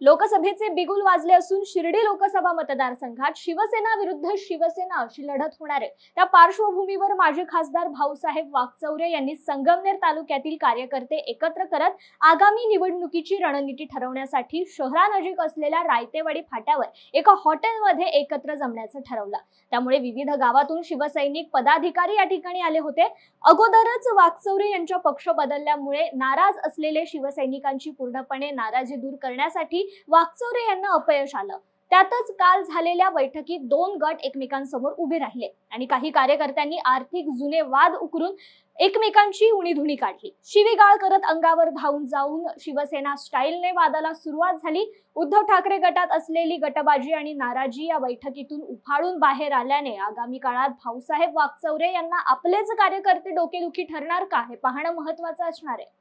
लोकसभेचे बिगुल वाजले असून शिर्डी लोकसभा मतदारसंघात शिवसेना विरुद्ध शिवसेना अशी लढत होणार आहे। त्या पार्श्वभूमीवर माजी खासदार भाऊसाहेब वाकचौरे यांनी संगमनेर तालुक्यातील कार्यकर्ते एकत्र करत आगामी निवडणुकीची रणनीती ठरवण्यासाठी शहरानजीक असलेल्या रायतेवाडी फाट्यावर एका हॉटेलमध्ये एकत्र जमण्याचं ठरवलं। त्यामुळे विविध गावातून शिवसैनिक पदाधिकारी या ठिकाणी आले होते। अगोदरच वाकचौरे यांच्या पक्ष बदलल्यामुळे नाराज असलेले शिवसैनिकांची पूर्णपणे नाराजी दूर करण्यासाठी वाकचौरे यांना अपयश आलं। त्यातच काल झालेल्या बैठकीत दोन गट एकमेकांसमोर उभे राहिले आणि काही कार्यकर्त्यांनी आर्थिक जुने वाद उकरून एकमेकांची उणीधुणी काढली। शिवीगाळ करत अंगावर धावून जाऊन शिवसेना स्टाईलने वादाला सुरुवात झाली। उद्धव ठाकरे गटात असलेली गटबाजी आणि नाराजी या बैठकीतून उफाळून बाहेर आल्याने आगामी काळात भाऊसाहेब वाकचौरे यांना आपलेच कार्यकर्ते डोकेदुखी ठरणार का हे पाहणं महत्त्वाचं असणार आहे।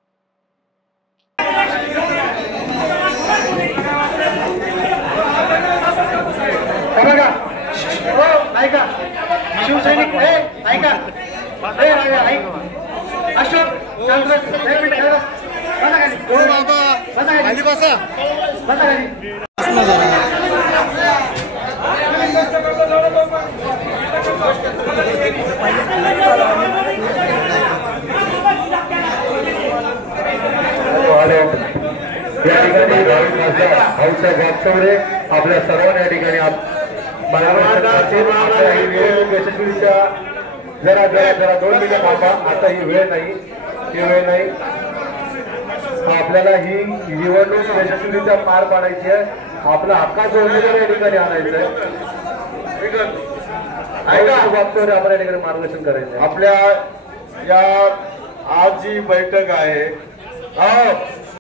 शिवसैनिक अशोक या ठिकाणी भाऊसाहेब वाकचौरे आपल्या सर्वांना या ठिकाणी यशस्वीच्या जरा 2 मिनिट थांबा। आता ही वेळ नाही, आपल्याला ही निवडणूक यशस्वीरित्या पार पाडायची आहे। आपला हक्काचा उमेदवार या ठिकाणी आणायचा आहे। वाकचौरे आपण या ठिकाणी मार्गदर्शन करायचं। आपल्या या आज जी बैठक आहे